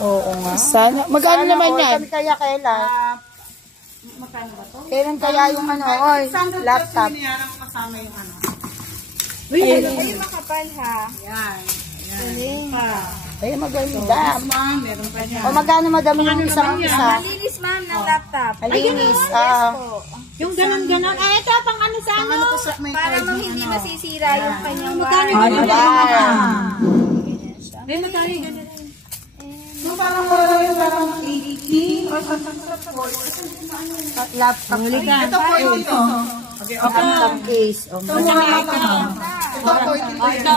Oo nga. Sana. Magkano naman yan? Kami kaya kailan? Magkano ba to? Kailan kaya yung ano, oy, laptop? Kasama yung ano. Uy, Ay, makapal ha. Yan. ay maganda. Ma'am, meron pa niya. O magkano madami yung isang isa? Malinis ma'am ng laptop. Malinis. Yung ganon-ganon. Ay, ito pang ano sa ano? Para mang hindi masisira yung kanyang wire. Ay, Yung parang parang 80 or laptop. ito po ito. Laptop case. Ito po ito.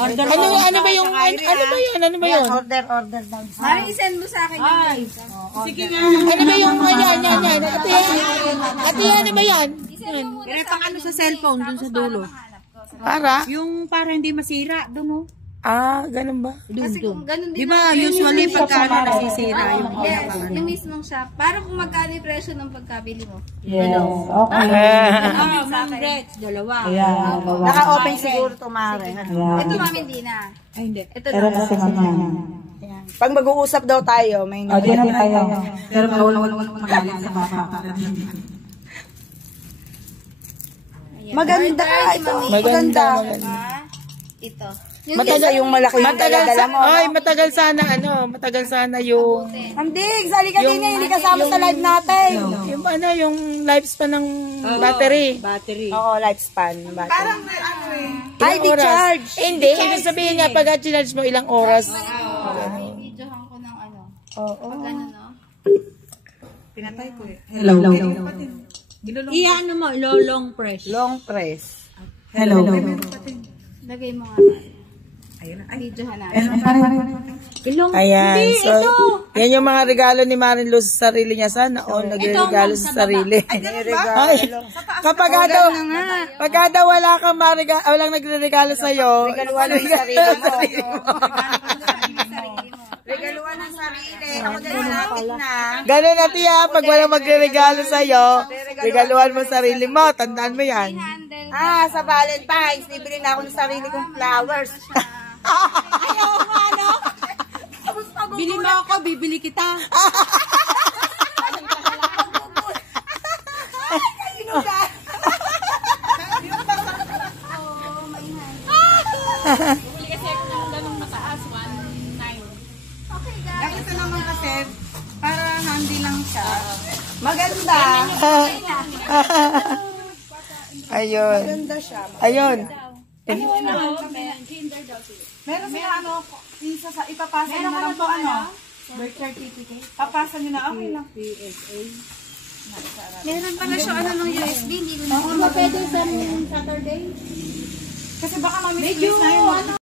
Order. Ano ba yung, ano ba yun? Order na. Maring isend mo sa akin yung link. Sige nga. Ano ba yung, yan. Ate, ano ba yan? Pero pang ano sa cellphone, dun sa dulo. Para? Yung para hindi masira, dun Ganun ba? Kasi kung ganun din. Di ba, usually pagka ano nasisira yung Yes, yung mismong shop. Para kung magkano yung presyo ng pagkabili mo. Yes. Okay. Ma'am Gretch, dalawa. Naka-open siguro to, Mare. Ito ma'am hindi na. Ay, hindi. Ito lang. Pag mag-uusap daw tayo, may O, di na tayo. Pero wala magaling sa bata. maganda. Ito, maganda. Ito. Matagal yung malaki yung dala mo. Matagal sana yung, Amdig, sali ka din hindi kasama sa live natin. yung lifespan ng battery. Oo, lifespan. Parang may ano eh. Ay, di charge. Hindi, ibig sabihin nga, pag charge mo ilang oras. Videohan ko ng ano. Oo. Pag ano no. Pinatay ko eh. Hello. Iyan mo, long press. Long press. Hello. Lagay mo nga tayo. Videohan natin. Ayan, so, yan yung mga regalo ni Marin Luz sa sarili niya. Sana nagregalo sa sarili. Ay, kapag daw wala kang walang nagregalo sa'yo, Regaluhan ng sarili mo. Regaluhan ng sarili. Ako din malapit na. ganun na tiya, pag walang magregalo sa'yo, regaluhan mo sarili mo, tandaan mo yan. Handle. Sa Valentine's, bibili na ako ng sarili kong flowers. Ayaw mo ano? Bili mo ako, bibili kita. Ang ito naman kasi, para handy lang siya. Maganda. Ayun. Maganda siya. Ayun. Meron sila ano, ipapasa nyo na lang po ano. Birth certificate. Papasa nyo na, okay lang. Meron pala siya ano ng USB, hindi ko na. Pwede sa Saturday? Kasi baka ma-misplace na yun.